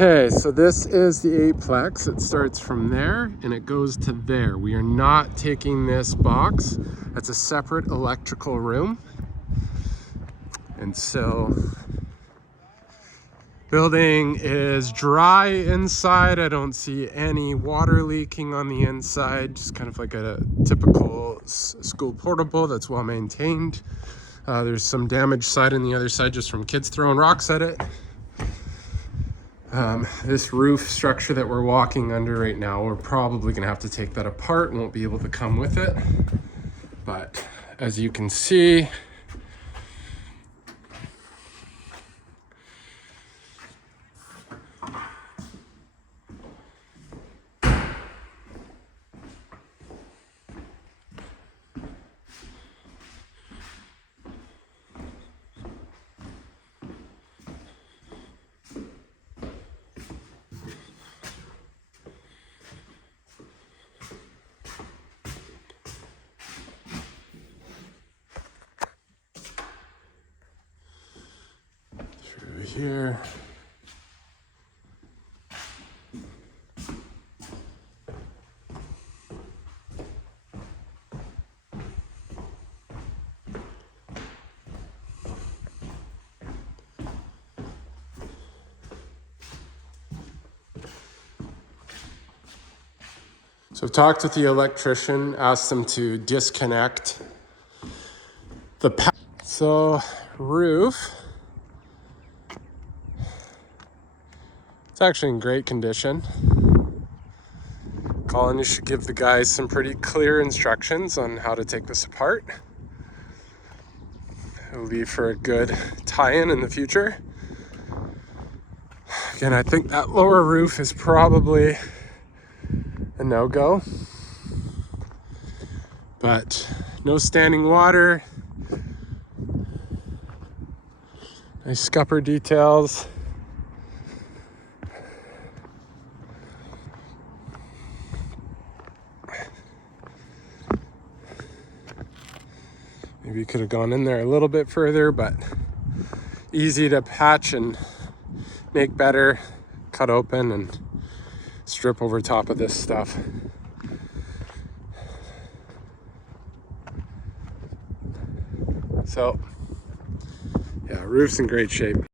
Okay, so this is the 8-plex. It starts from there and it goes to there. We are not taking this box. That's a separate electrical room. And so building is dry inside. I don't see any water leaking on the inside. Just kind of like a typical school portable that's well maintained. There's some damaged side on the other side just from kids throwing rocks at it. This roof structure that we're walking under right now, we're probably gonna have to take that apart and won't be able to come with it. But as you can see, through here. So I've talked with the electrician, asked him to disconnect the roof. It's actually in great condition. Colin, you should give the guys some pretty clear instructions on how to take this apart. It'll be for a good tie-in in the future. Again, I think that lower roof is probably a no-go, but no standing water, nice scupper details. Maybe you could have gone in there a little bit further, but easy to patch and make better, cut open and strip over top of this stuff. So yeah, roof's in great shape.